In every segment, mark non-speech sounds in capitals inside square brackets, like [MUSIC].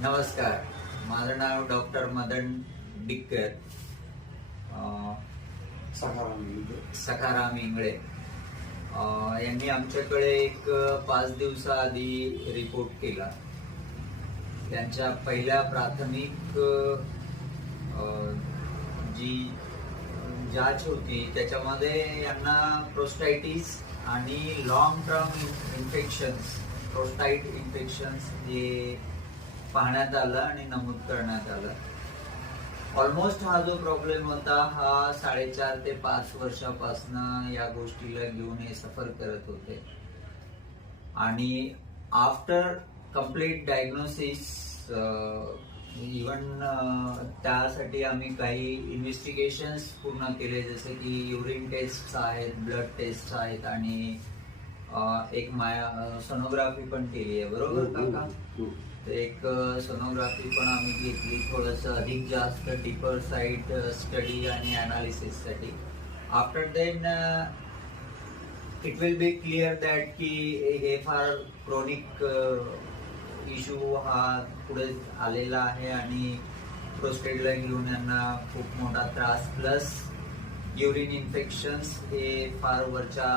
नमस्कार. माझं नाव डॉक्टर मदन डिक्कर. अं, सकाराम सखाराम इंगळे. यांनी आमच्याकडे एक पाच दिवसाआधी रिपोर्ट केला. त्यांच्या पहिल्या प्राथमिक जी जाच होती त्याच्यामध्ये यांना प्रोस्टायटिस आणि long term infections prostate infections हे पाहण्यात आलं आणि नमूद करण्यात आलं. ऑलमोस्ट हा जो प्रॉब्लेम होता हा साडेचार ते पाच वर्षापासनं या गोष्टीला घेऊन हे सफर करत होते. आणि आफ्टर कंप्लीट डायग्नोसिस इवन त्यासाठी आम्ही काही इन्व्हेस्टिगेशन्स पूर्ण केले जसे की युरिन टेस्ट आहेत ब्लड टेस्ट आहेत आणि एक माया सोनोग्राफी पण केली आहे. बरोबर काका? तर एक सोनोग्राफी पण आम्ही घेतली. थोडंसं अधिक जास्त डीपर साईट स्टडी आणि ॲनालिसिससाठी after then it will be clear that की हे फार क्रोनिक इश्यू हा पुढे आलेला आहे आणि प्रोस्टेडला घेऊन यांना खूप मोठा त्रास. प्लस युरिन इन्फेक्शन्स हे फार वरच्या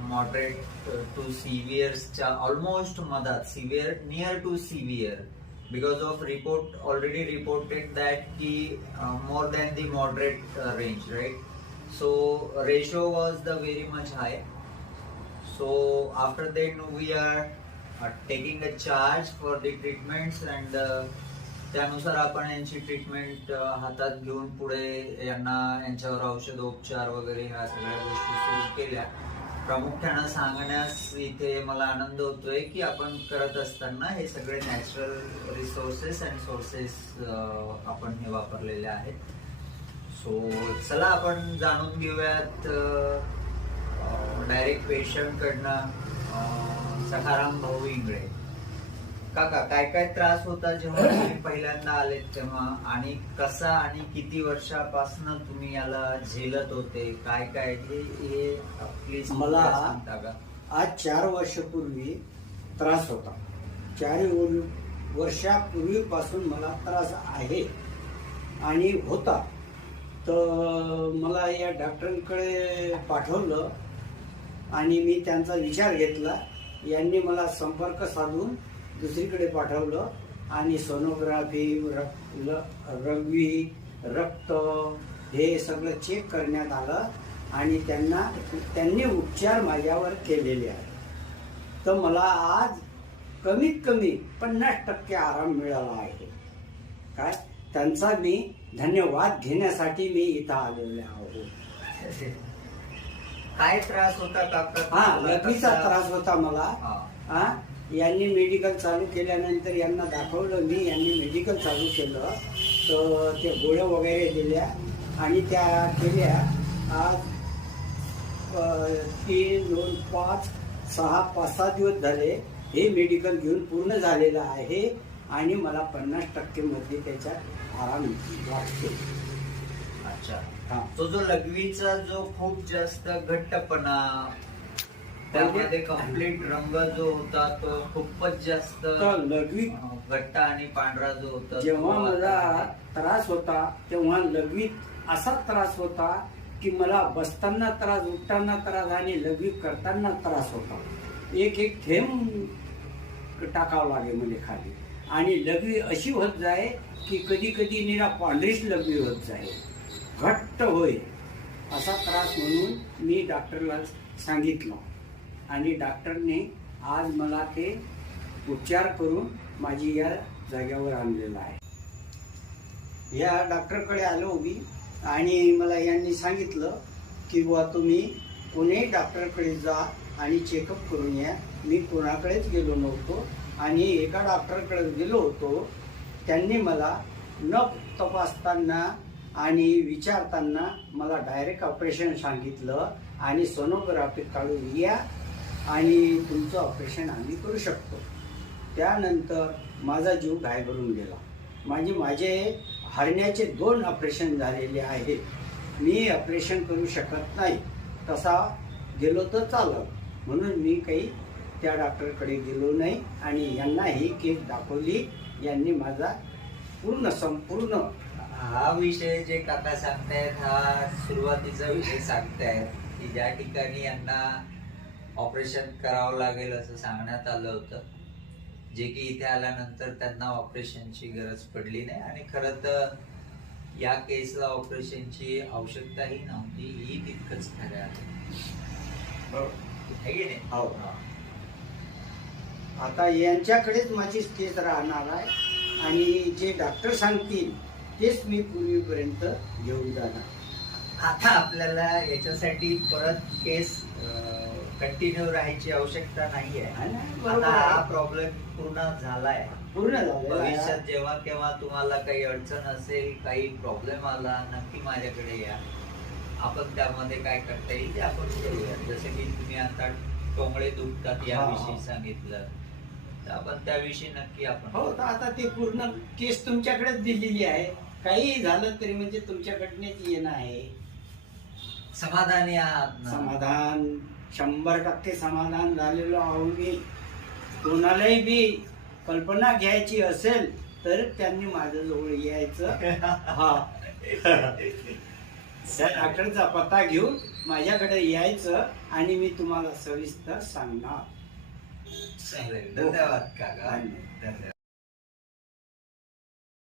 मॉडरेट टू सिव्हिअरच्या ऑलमोस्ट मधात severe near to severe because of report already reported that की more than the moderate range right so ratio was the very much high so after that we are taking a charge for for treatments and uh, त्यानुसार आपण यांची treatment uh, हातात घेऊन पुढे यांना यांच्यावर औषधोपचार वगैरे ह्या सगळ्या गोष्टी सुरू केल्या. प्रामुख्यानं सांगण्यास इथे मला आनंद होतोय की आपण करत असताना हे सगळे नॅचरल रिसोर्सेस अँड सोर्सेस आपण हे वापरलेले आहेत. सो चला आपण जाणून घेऊयात डायरेक्ट पेशंटकडनं सखाराम भाऊ इंगळे. काका काय काय त्रास होता जेव्हा तुम्ही पहिल्यांदा आलेत तेव्हा? आणि कसा आणि किती वर्षापासून तुम्ही याला झेलत होते? काय काय? हे हे प्लीज मला- सांगता का? आज चार वर्षापूर्वी त्रास होता. चार वर- वर्षापूर्वीपासून मला त्रास आहे आणि होता. तर मला या डॉक्टरांकडे पाठवलं आणि मी त्यांचा विचार घेतला. यांनी मला संपर्क साधून दुसरीकडे पाठवलं. आणि सोनोग्राफी रक- रवी रक्त हे सगळं चेक करण्यात आलं. आणि त्यांना त्यांनी उपचार माझ्यावर केलेले आहेत. तर मला आज कमीत कमी पन्नास टक्के आराम मिळाला आहे. काय? त्यांचा मी धन्यवाद घेण्यासाठी मी इथं आलेलो आहोत. काय त्रास होता? हा कसा- त्रास होता मला. हा. यांनी मेडिकल चालू केल्यानंतर यांना दाखवलं मी यांनी मेडिकल चालू केलं. तर ते गोळ्या वगैरे दिल्या आणि त्या केल्या. आज तीन दोन पाच सहा पाच सहा दिवस झाले हे मेडिकल घेऊन पूर्ण झालेलं आहे आणि मला पन्नास टक्के मध्ये त्याच्यात आराम वाटतो अच्छा. हा. तो जो लघवीचा जो खूप जास्त घट्टपणा त्यामध्ये कंप्लीट रंग जो होता तो खूपच जास्त लघवी घट्ट आणि पांढरा जो होता जेव्हा मला त्रास होता तेव्हा लघवीत असा त्रास होता की मला बसताना त्रास उठताना त्रास आणि लघवी करताना त्रास होता. एक एक थेंब टाकावं लागे म्हणजे खाली. आणि लघवी अशी होत जाय की कधी कधी निरा पांढरीच लघवी होत जाय. घट्ट होय. असा त्रास म्हणून मी डॉक्टरला सांगितलं. आणि डॉक्टरने आज मला ते उपचार करून माझी या जाग्यावर आणलेलं आहे. या डॉक्टरकडे आलो मी आणि मला यांनी सांगितलं की बुवा तुम्ही कोणीही डॉक्टरकडे जा आणि चेकअप करून या. मी कोणाकडेच गेलो नव्हतो आणि एका डॉक्टरकडे गेलो होतो. त्यांनी मला न तपासताना आणि विचारताना मला डायरेक्ट ऑपरेशन सांगितलं आणि सोनोग्राफी काढून या. आणि तुमचं ऑपरेशन आम्ही करू शकतो. त्यानंतर माझा जीव घायभरून गेला. म्हणजे माझे हरण्याचे दोन ऑपरेशन झालेले आहेत. मी ऑपरेशन करू शकत नाही. तसा गेलो तर चालत म्हणून मी काही त्या डॉक्टरकडे गेलो नाही आणि यांना ही केस दाखवली. यांनी माझा पूर्ण संपूर्ण हा विषय जे काका सांगतायत हा सुरुवातीचा विषय सांगतायत की ज्या ठिकाणी यांना ऑपरेशन करावं लागेल असं सांगण्यात आलं होतं. जे की इथे आल्यानंतर त्यांना ऑपरेशनची गरज पडली नाही आणि खरं तर या केसला ऑपरेशनची आवश्यकताही नव्हती. ही तितकंच खरं आहे. की नाही? हो. आता यांच्याकडेच माझी केस राहणार आहे आणि जे डॉक्टर सांगतील तेच मी पूर्वीपर्यंत घेऊन जाणार. आता आपल्याला याच्यासाठी परत केस कंटिन्यू राहायची आवश्यकता नाही आहे? आता हा. प्रॉब्लेम पूर्ण झालाय. पूर्ण भविष्यात जेव्हा केव्हा तुम्हाला काही अडचण असेल काही प्रॉब्लेम आला नक्की माझ्याकडे या. आपण त्यामध्ये काय करता येईल ते आपण करूया. जसं की तुम्ही आता टोंगळे दुखतात याविषयी. सांगितलं. तर आपण त्याविषयी नक्की आपण हो तर आता ते पूर्ण केस तुमच्याकडेच दिलेली आहे. काही झालं तरी म्हणजे तुमच्याकडनेच येणं आहे. समाधानी आहात ना? समाधान शंभर टक्के समाधान झालेलो आहो मी. कोणालाही बी कल्पना घ्यायची असेल तर त्यांनी माझ्याजवळ यायचं. [LAUGHS] हा. त्या डॉक्टरचा पत्ता घेऊन माझ्याकडे यायचं आणि मी तुम्हाला सविस्तर सांगणार. चालेल. धन्यवाद काका. धन्यवाद. धन्यवाद.